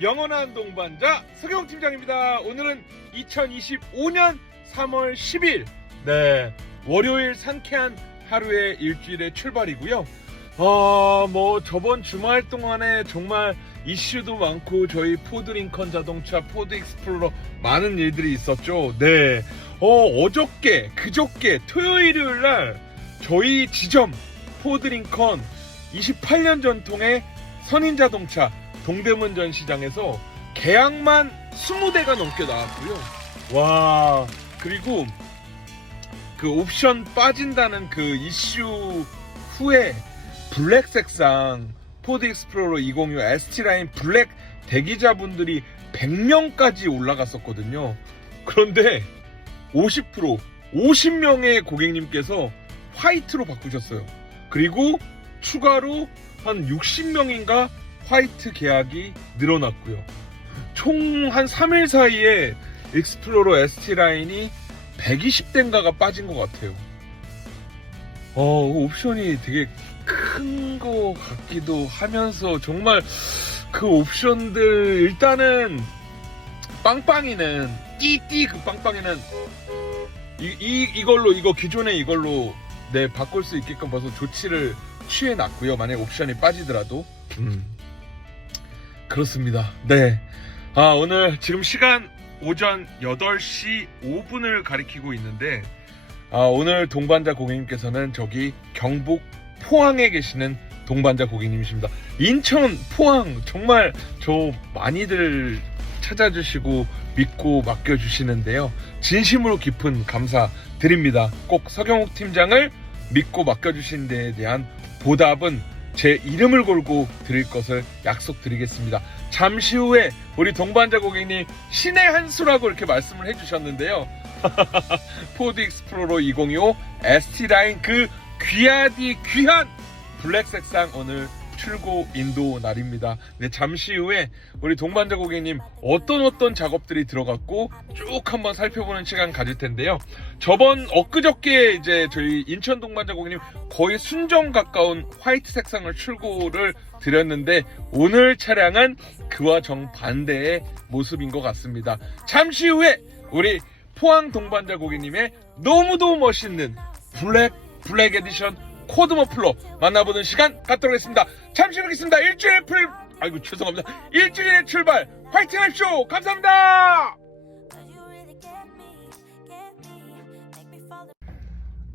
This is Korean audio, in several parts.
영원한 동반자 서경 팀장입니다. 오늘은 2025년 3월 10일, 네 월요일 상쾌한 하루의 일주일의 출발이고요. 아, 뭐 저번 주말 동안에 정말 이슈도 많고 저희 포드 링컨 자동차, 포드 익스플로러 많은 일들이 있었죠. 네, 어 어저께, 그저께 토요일 일요일 날 저희 지점 포드 링컨 28년 전통의 선인 자동차 동대문 전시장에서 계약만 20대가 넘게 나왔고요. 와, 그리고 그 옵션 빠진다는 그 이슈 후에 블랙 색상 포드 익스플로러 206 ST 라인 블랙 대기자분들이 100명까지 올라갔었거든요. 그런데 50% 50명의 고객님께서 화이트로 바꾸셨어요. 그리고 추가로 한 60명인가 화이트 계약이 늘어났고요. 총 한 3일 사이에 익스플로러 ST 라인이 120대인가가 빠진 것 같아요. 어, 옵션이 되게 큰거 같기도 하면서 정말 그 옵션들 일단은 빵빵이는 띠띠 그 빵빵이는 이, 이 이걸로 이거 기존에 이걸로 네 바꿀 수 있게끔 벌써 조치를 취해 놨고요. 만약 옵션이 빠지더라도 음 그렇습니다. 네. 아 오늘 지금 시간 오전 8시 5분을 가리키고 있는데 아, 오늘 동반자 고객님께서는 저기 경북 포항에 계시는 동반자 고객님이십니다. 인천 포항 정말 저 많이들 찾아주시고 믿고 맡겨주시는데요. 진심으로 깊은 감사 드립니다. 꼭 서경욱 팀장을 믿고 맡겨주신 데에 대한 보답은 제 이름을 걸고 드릴 것을 약속드리겠습니다. 잠시 후에 우리 동반자 고객님 신의 한 수라고 이렇게 말씀을 해주셨는데요. 포드 익스플로러 2025 ST 라인 그 귀하디 귀한 블랙 색상 오늘 출고 인도 날입니다. 네, 잠시 후에 우리 동반자 고객님 어떤 어떤 작업들이 들어갔고 쭉 한번 살펴보는 시간 가질 텐데요. 저번 엊그저께 이제 저희 인천 동반자 고객님 거의 순정 가까운 화이트 색상을 출고를 드렸는데 오늘 차량은 그와 정반대의 모습인 것 같습니다. 잠시 후에 우리 포항 동반자 고객님의 너무도 멋있는 블랙 블랙 에디션 코드 머플러 만나보는 시간 갖도록 하겠습니다. 잠시 후에 뵙겠습니다. 일주일의 풀 아이고 죄송합니다. 일주일의 출발 화이팅 하십시오. 감사합니다.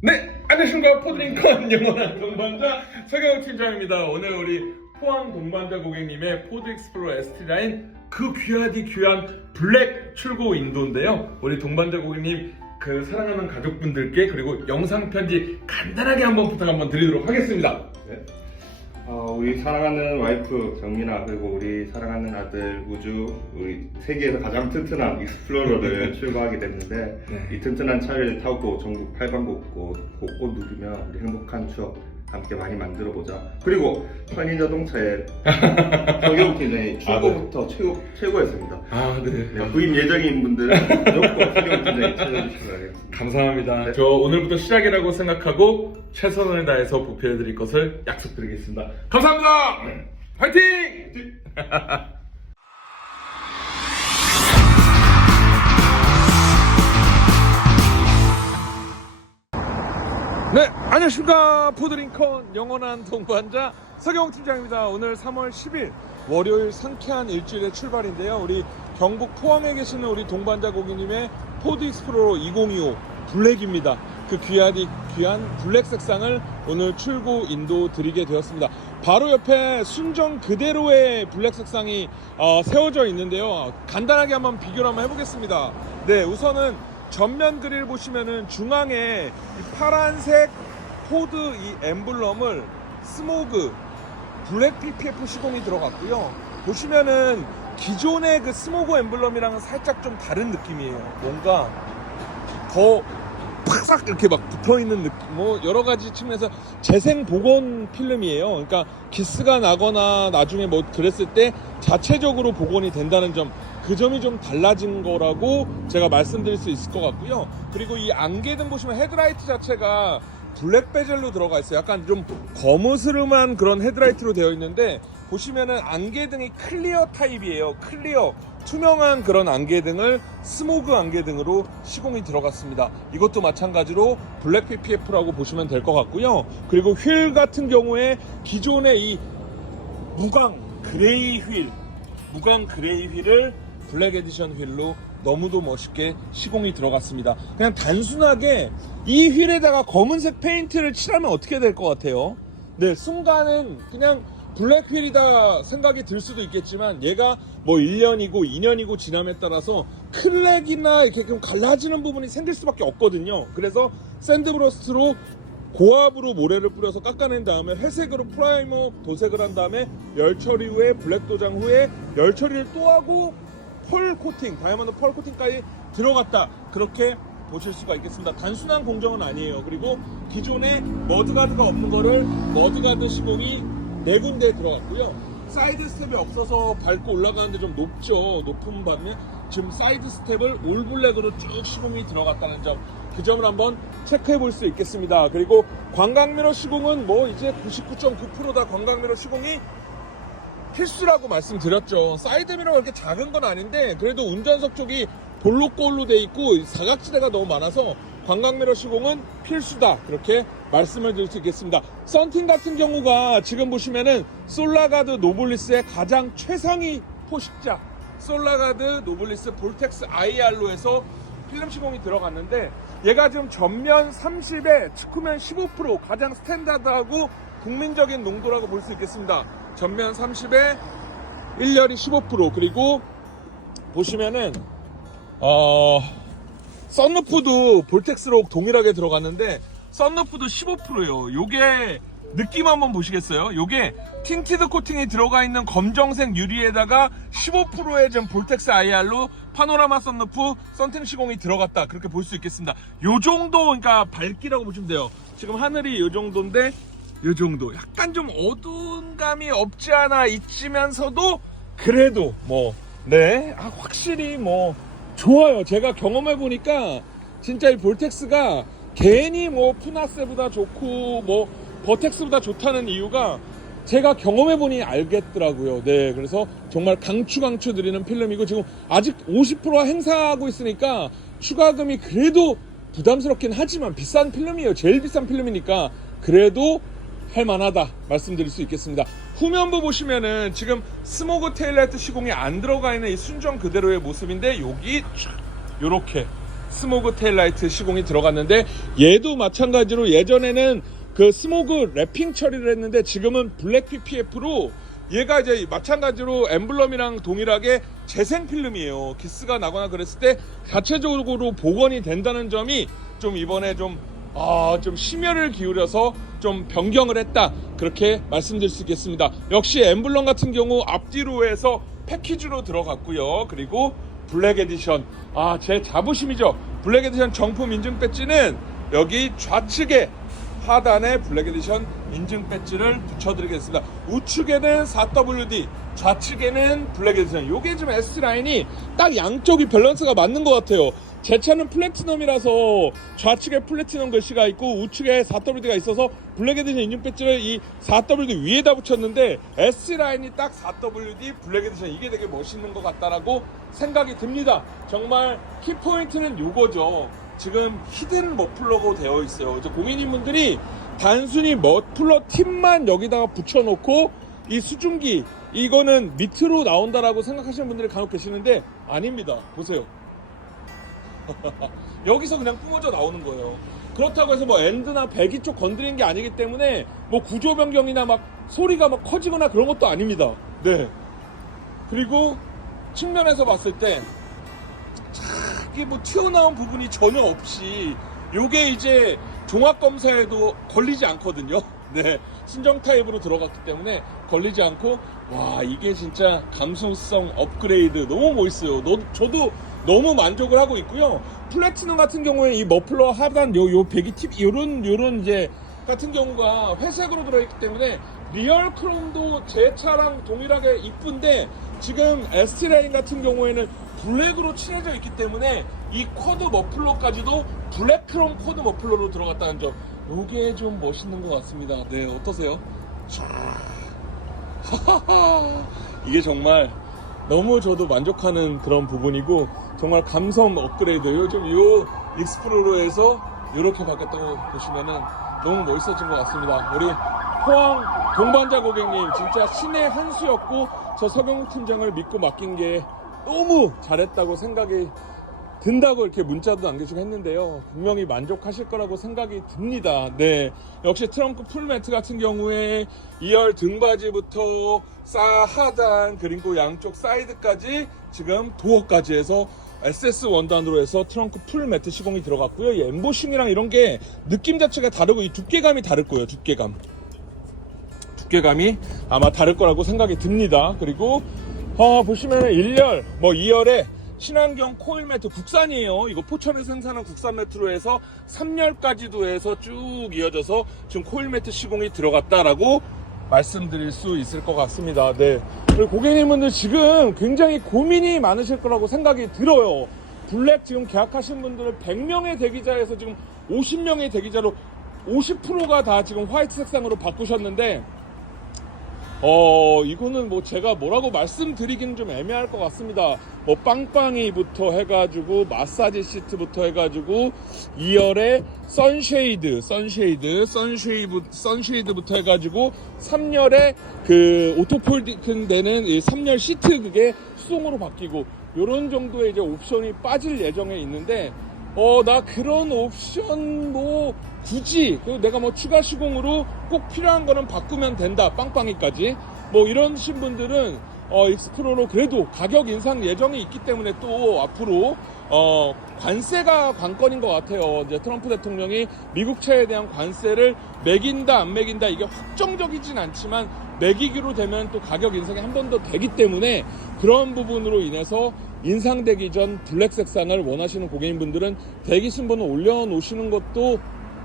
네, 안녕하십니까. 포드링컨 영원한 동반자 서경호 팀장입니다. 오늘 우리 포항 동반자 고객님의 포드 익스플로러 ST 라인 그 귀하디 귀한 블랙 출고 인도인데요. 우리 동반자 고객님 그 사랑하는 가족분들께 그리고 영상 편지 간단하게 한번 부탁 한번 드리도록 하겠습니다. 네. 어, 우리 사랑하는 와이프 정민아 그리고 우리 사랑하는 아들 우주 우리 세계에서 가장 튼튼한 익스플로러를 출고하게 됐는데 네. 이 튼튼한 차를 타고 전국 팔방곳곳 곳곳 누비며 우리 행복한 추억 함께 많이 만들어 보자. 그리고 편의 자동차의 서경 팀장이 출고부터 최고 최고였습니다. 아, 네. 네, 구입 예정인 분들은 무조건 서경 팀장이 찾아주시기 바라겠습니다. 감사합니다. 네. 저 오늘부터 시작이라고 생각하고 최선을 다해서 보필해드릴 것을 약속드리겠습니다. 감사합니다. 화이팅! 네, 안녕하십니까. 포드링컨 영원한 동반자 서경 팀장입니다. 오늘 3월 10일 월요일 상쾌한 일주일의 출발인데요. 우리 경북 포항에 계시는 우리 동반자 고객님의 포드 익스플로러 2025 블랙입니다. 그 귀하디 귀한 블랙 색상을 오늘 출고 인도 드리게 되었습니다. 바로 옆에 순정 그대로의 블랙 색상이 어, 세워져 있는데요. 간단하게 한번 비교를 한번 해보겠습니다. 네, 우선은 전면 그릴 보시면은 중앙에 이 파란색 코드 이 엠블럼을 스모그 블랙 PPF 시공이 들어갔고요. 보시면은 기존의 그 스모그 엠블럼이랑은 살짝 좀 다른 느낌이에요. 뭔가 더 팍싹 이렇게 막 붙어 있는 느낌, 뭐 여러 가지 측면에서 재생 복원 필름이에요. 그러니까 기스가 나거나 나중에 뭐 그랬을 때 자체적으로 복원이 된다는 점, 그 점이 좀 달라진 거라고 제가 말씀드릴 수 있을 것 같고요. 그리고 이 안개등 보시면 헤드라이트 자체가 블랙 베젤로 들어가 있어요. 약간 좀 거무스름한 그런 헤드라이트로 되어 있는데 보시면은 안개등이 클리어 타입이에요. 클리어 투명한 그런 안개 등을 스모그 안개 등으로 시공이 들어갔습니다. 이것도 마찬가지로 블랙 PPF라고 보시면 될 것 같고요. 그리고 휠 같은 경우에 기존의 이 무광 그레이 휠, 무광 그레이 휠을 블랙 에디션 휠로 너무도 멋있게 시공이 들어갔습니다. 그냥 단순하게 이 휠에다가 검은색 페인트를 칠하면 어떻게 될 것 같아요? 네, 순간은 그냥 블랙 휠이다 생각이 들 수도 있겠지만 얘가 뭐 1년이고 2년이고 지남에 따라서 클렉이나 이렇게 좀 갈라지는 부분이 생길 수밖에 없거든요. 그래서 샌드브러스트로 고압으로 모래를 뿌려서 깎아낸 다음에 회색으로 프라이머 도색을 한 다음에 열 처리 후에 블랙 도장 후에 열 처리를 또 하고 펄 코팅, 다이아몬드 펄 코팅까지 들어갔다. 그렇게 보실 수가 있겠습니다. 단순한 공정은 아니에요. 그리고 기존에 머드가드가 없는 거를 머드가드 시공이 네 군데에 들어갔고요. 사이드 스텝이 없어서 밟고 올라가는데 좀 높죠. 높은 반면 지금 사이드 스텝을 올블랙으로 쭉 시공이 들어갔다는 점. 그 점을 한번 체크해 볼 수 있겠습니다. 그리고 광각미러 시공은 뭐 이제 99.9%다 광각미러 시공이 필수라고 말씀드렸죠. 사이드미러가 그렇게 작은 건 아닌데 그래도 운전석 쪽이 볼록골로 돼 있고 사각지대가 너무 많아서 관광미러 시공은 필수다 그렇게 말씀을 드릴 수 있겠습니다. 썬팅 같은 경우가 지금 보시면은 솔라가드 노블리스의 가장 최상위 포식자 솔라가드 노블리스 볼텍스 IR로 해서 필름 시공이 들어갔는데 얘가 지금 전면 30에 측후면 15% 가장 스탠다드하고 국민적인 농도라고 볼 수 있겠습니다. 전면 30에 1열이 15% 그리고 보시면은 어 썬루프도 볼텍스로 동일하게 들어갔는데 썬루프도 15%예요. 요게 느낌 한번 보시겠어요? 요게 틴티드 코팅이 들어가 있는 검정색 유리에다가 15%의 좀 볼텍스 IR로 파노라마 썬루프 썬팅 시공이 들어갔다. 그렇게 볼 수 있겠습니다. 요 정도 그러니까 밝기라고 보시면 돼요. 지금 하늘이 요 정도인데 요 정도. 약간 좀 어두운 감이 없지 않아 있지면서도 그래도 뭐 네, 아, 확실히 뭐 좋아요. 제가 경험해 보니까 진짜 이 볼텍스가 괜히 뭐 푸나스보다 좋고 뭐 버텍스보다 좋다는 이유가 제가 경험해 보니 알겠더라고요. 네, 그래서 정말 강추 강추 드리는 필름이고 지금 아직 50% 행사하고 있으니까 추가금이 그래도 부담스럽긴 하지만 비싼 필름이에요. 제일 비싼 필름이니까 그래도 할 만하다 말씀드릴 수 있겠습니다. 후면부 보시면은 지금 스모그 테일라이트 시공이 안 들어가 있는 이 순정 그대로의 모습인데 여기 촥 요렇게 스모그 테일라이트 시공이 들어갔는데 얘도 마찬가지로 예전에는 그 스모그 랩핑 처리를 했는데 지금은 블랙 PPF로 얘가 이제 마찬가지로 엠블럼이랑 동일하게 재생 필름이에요. 기스가 나거나 그랬을 때 자체적으로 복원이 된다는 점이 좀 이번에 좀 아, 좀 심혈을 기울여서 좀 변경을 했다. 그렇게 말씀드릴 수 있겠습니다. 역시 엠블럼 같은 경우 앞뒤로 해서 패키지로 들어갔고요. 그리고 블랙 에디션. 아, 제 자부심이죠. 블랙 에디션 정품 인증 배지는 여기 좌측에 하단에 블랙 에디션 인증 배지를 붙여드리겠습니다. 우측에는 4WD, 좌측에는 블랙 에디션. 요게 지금 S 라인이 딱 양쪽이 밸런스가 맞는 것 같아요. 제 차는 플래티넘이라서 좌측에 플래티넘 글씨가 있고 우측에 4WD가 있어서 블랙 에디션 인증 배지를 이 4WD 위에다 붙였는데 S 라인이 딱 4WD 블랙 에디션 이게 되게 멋있는 것 같다라고 생각이 듭니다. 정말 키 포인트는 요거죠. 지금 히든 머플러고 되어 있어요. 이제 고객님분들이 단순히 머플러 팁만 여기다가 붙여놓고 이 수증기 이거는 밑으로 나온다라고 생각하시는 분들이 간혹 계시는데 아닙니다. 보세요. 여기서 그냥 뿜어져 나오는 거예요. 그렇다고 해서 뭐 엔드나 배기 쪽 건드린 게 아니기 때문에 뭐 구조 변경이나 막 소리가 막 커지거나 그런 것도 아닙니다. 네. 그리고 측면에서 봤을 때 이게 뭐 튀어나온 부분이 전혀 없이 요게 이제 종합 검사에도 걸리지 않거든요. 네. 순정 타입으로 들어갔기 때문에 걸리지 않고 와 이게 진짜 감수성 업그레이드 너무 멋있어요. 너, 저도 너무 만족을 하고 있고요. 플래티넘 같은 경우에 이 머플러 하단 요 요 배기 팁 요런 요런 이제 같은 경우가 회색으로 들어있기 때문에 리얼 크롬도 제 차랑 동일하게 이쁜데 지금 ST 라인 같은 경우에는 블랙으로 칠해져 있기 때문에 이 쿼드 머플러까지도 블랙 크롬 쿼드 머플러로 들어갔다는 점 요게 좀 멋있는 것 같습니다. 네 어떠세요? 촤. 이게 정말 너무 저도 만족하는 그런 부분이고 정말 감성 업그레이드 요즘 요 익스프로로에서 이렇게 바뀌었다고 보시면은 너무 멋있어진 것 같습니다. 우리 포항 동반자 고객님 진짜 신의 한 수였고 저 서경욱 팀장을 믿고 맡긴 게 너무 잘했다고 생각이 든다고 이렇게 문자도 남겨주고 했는데요. 분명히 만족하실 거라고 생각이 듭니다. 네. 역시 트렁크 풀매트 같은 경우에 2열 등받이부터 싸 하단 그리고 양쪽 사이드까지 지금 도어까지 해서 SS 원단으로 해서 트렁크 풀 매트 시공이 들어갔고요. 이 엠보싱이랑 이런 게 느낌 자체가 다르고 이 두께감이 다를 거예요. 두께감. 두께감이 아마 다를 거라고 생각이 듭니다. 그리고 어, 보시면 1열, 뭐 2열에 친환경 코일 매트 국산이에요. 이거 포천에서 생산한 국산 매트로 해서 3열까지도 해서 쭉 이어져서 지금 코일 매트 시공이 들어갔다라고 말씀드릴 수 있을 것 같습니다. 네. 고객님분들 지금 굉장히 고민이 많으실 거라고 생각이 들어요. 블랙 지금 계약하신 분들은 100명의 대기자에서 지금 50명의 대기자로 50%가 다 지금 화이트 색상으로 바꾸셨는데 어, 이거는 뭐 제가 뭐라고 말씀드리기는 좀 애매할 것 같습니다. 뭐 빵빵이부터 해가지고 마사지 시트부터 해가지고 2열에 선쉐이드, 선쉐이드, 선쉐이드, 선쉐이드부터 해가지고 3열에 그 오토폴딩 되는 이 3열 시트 그게 수동으로 바뀌고 요런 정도의 이제 옵션이 빠질 예정에 있는데 어, 나 그런 옵션 뭐 굳이 그 내가 뭐 추가 시공으로 꼭 필요한 거는 바꾸면 된다. 빵빵이까지. 뭐 이런 신 분들은 어, 익스프로로 그래도 가격 인상 예정이 있기 때문에 또 앞으로 어, 관세가 관건인 것 같아요. 이제 트럼프 대통령이 미국 차에 대한 관세를 매긴다 안 매긴다 이게 확정적이진 않지만 매기기로 되면 또 가격 인상이 한 번 더 되기 때문에 그런 부분으로 인해서 인상되기 전 블랙 색상을 원하시는 고객님분들은 대기 신분을 올려놓으시는 것도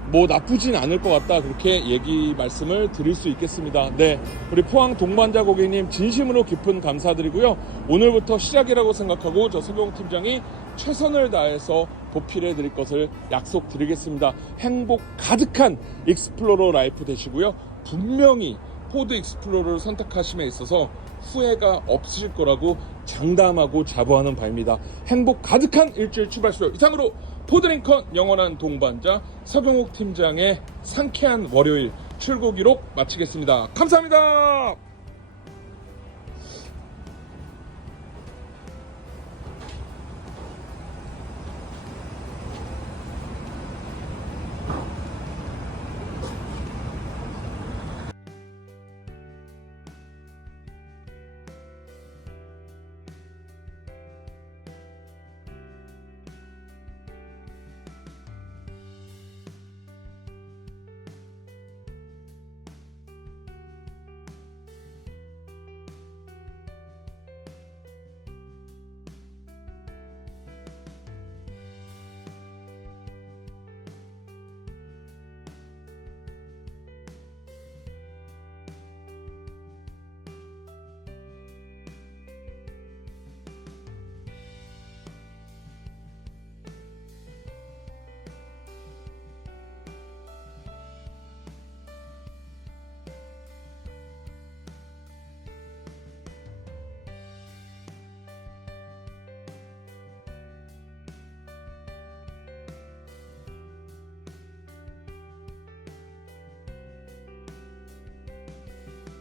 뭐 나쁘진 않을 것 같다 그렇게 얘기 말씀을 드릴 수 있겠습니다. 네, 우리 포항 동반자 고객님 진심으로 깊은 감사드리고요. 오늘부터 시작이라고 생각하고 저 서경 팀장이 최선을 다해서 보필해 드릴 것을 약속드리겠습니다. 행복 가득한 익스플로러 라이프 되시고요. 분명히 포드 익스플로러를 선택하심에 있어서 후회가 없으실 거라고 장담하고 자부하는 바입니다. 행복 가득한 일주일 출발시죠. 이상으로 포드링컨 영원한 동반자 서경욱 팀장의 상쾌한 월요일 출고 기록 마치겠습니다. 감사합니다.